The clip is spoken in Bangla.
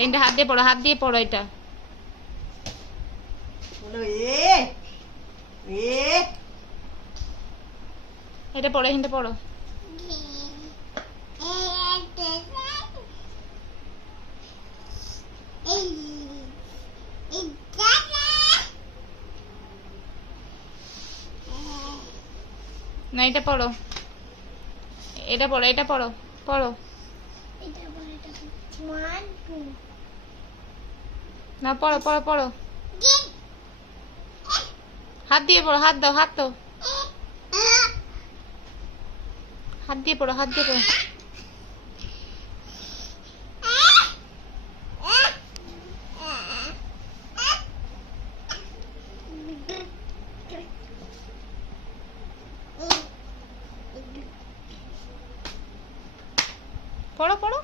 এইটা হাত দিয়ে পড়ো, হাত দিয়ে পড়ো এটা। এটা পড়ো, এটা পড়ো। না এটা পড়ো, এটা পড়ো, এটা পড়ো, পড়ো। না পড়ো পড়ো পড়ো, হাত দিয়ে পড়ো, হাত দাও, হাত দাও, হাত দিয়ে পড়ো, হাত দিয়ে পড়ো। পড়ো পড়ো।